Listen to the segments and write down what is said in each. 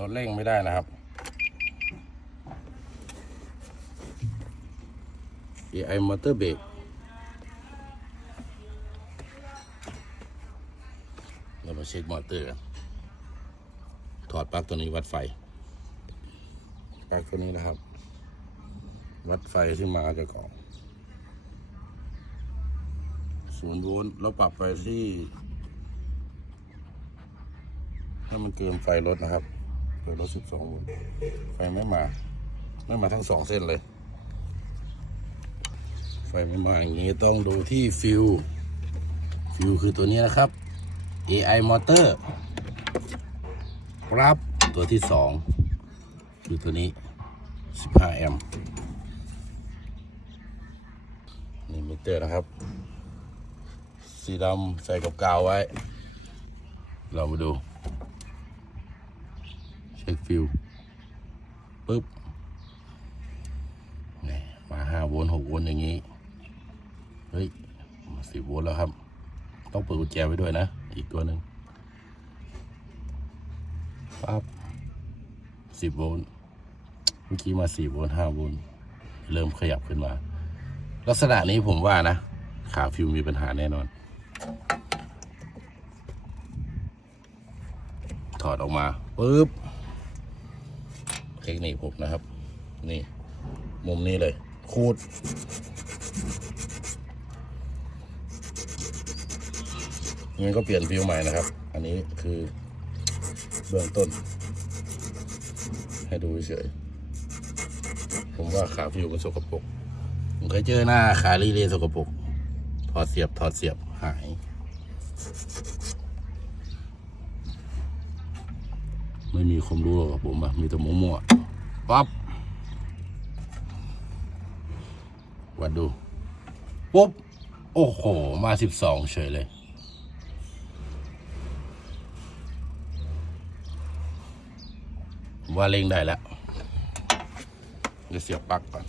รถเร่งไม่ได้นะครับ AI Motor Brake เรามาเช็คมอเตอร์กันถอดปลั๊กตัวนี้วัดไฟปลั๊กตัวนี้นะครับ วัดไฟที่มาจากกล่องศูนย์โวลต์เราปรับไปที่ ถ้ามันเกินไฟรถนะครับ เกินรถสิบสองโวลต์ไฟไม่มาไม่มาทั้งสองเส้นเลย ไฟไม่มาอย่างนี้ต้องดูที่ฟิวฟิวคือตัวนี้นะครับ AI Motor ครับตัวที่สองคือตัวนี้ 15 แอมป์นี่มิเตอร์นะครับ สีดำใส่กับกาวไว้ เรามาดู ช็คฟิวปึ๊บนี่มาห้าโวลต์หกโวลต์อย่างนี้ เฮ้ยมาสิบโวลต์แล้วครับ ต้องเปิดกุญแจไว้ด้วยนะ อีกตัวหนึ่งปั๊บสิบโวลต์เมื่อกี้มาสี่โวลต์ห้าโวลต์เริ่มขยับขึ้นมา ลักษณะนี้ผมว่านะ ขาฟิวมีปัญหาแน่นอน ถอดออกมาปุ๊บ ทคนิคผมนะครับ นี่ มุมนี้เลยคูด งั้นก็เปลี่ยนฟิวใหม่นะครับ อันนี้คือเบื้องต้น ให้ดูเฉย ผมว่าขาฟิวมันสกปรกผมเคยเจอหน้าขาลีเลย์สกปรกถอดเสียบถอดเสียบหาย ไม่มีความรู้หรอกผมอะมีแต่มั่วๆปั๊บวัดดูปุ๊บ โอ้โห มาสิบสองเฉยเลย ว่าเร่งได้แล้วเดี๋ยวเสียบปลั๊กก่อน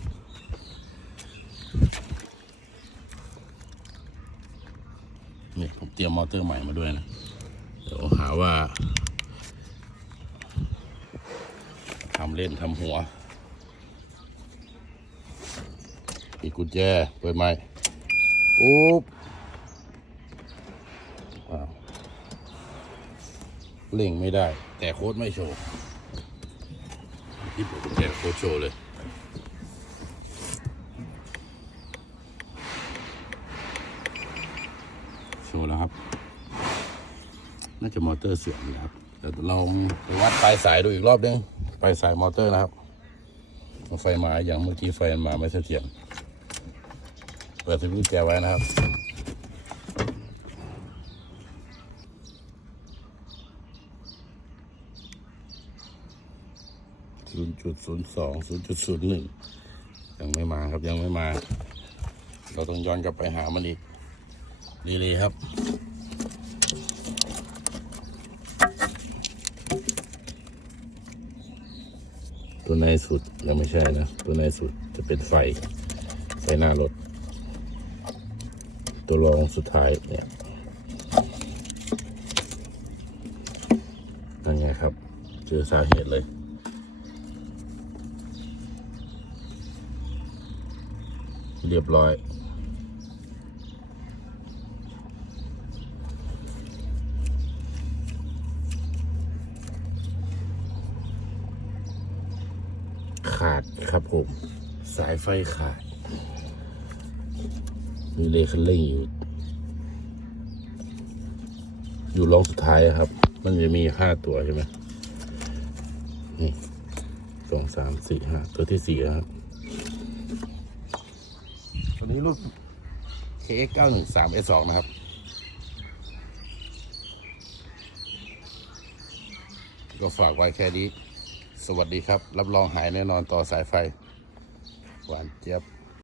นี่ผมเตรียมมอเตอร์ใหม่มาด้วยนะ เดี๋ยวหาว่า ทำเล่นทำหัวอีกกุญแจ เปิดไหมปุ๊บว้าวเล่งไม่ได้ แต่โค้ดไม่โชว์ที่ผมแจกโค้ชโชว์เลยโชว์แล้วครับ น่าจะมอเตอร์เสื่อมนะครับเดี๋ยวเราไปวัดปลายสายดูอีกรอบนึง ไปสายมอเตอร์นะครับ ไฟมาอย่างเมื่อกี้ไฟมาไม่เสถียรเปิดสวิตช์แจไว้นะครับ ศูนย์จุดศูนย์สองศูนย์จุดศูนย์หนึ่งยังไม่มาครับยังไม่มา เราต้องย้อนกลับไปหามันอีก ดีเลยครับ ตัวในสุดยังไม่ใช่นะ ตัวในสุดจะเป็นไฟ ไฟหน้ารถ ตัวรองสุดท้ายเนี่ยนั่นไงครับ เจอสาเหตุเลยเรียบร้อย ขาดครับผม สายไฟขาด มีเลคันเร่งอยู่ อยู่รองสุดท้ายครับ มันจะมีห้าตัวใช่ไหมนี่สองสามสี่ห้าตัวที่สี่แล้วครับตัวนี้รุ่น KX 9 1 3 S 2นะครับก็ฝากไว้แค่นี้ วัสดีครับ รับรองหายแน่นอนต่อสายไฟ หวานเจี๊ยบ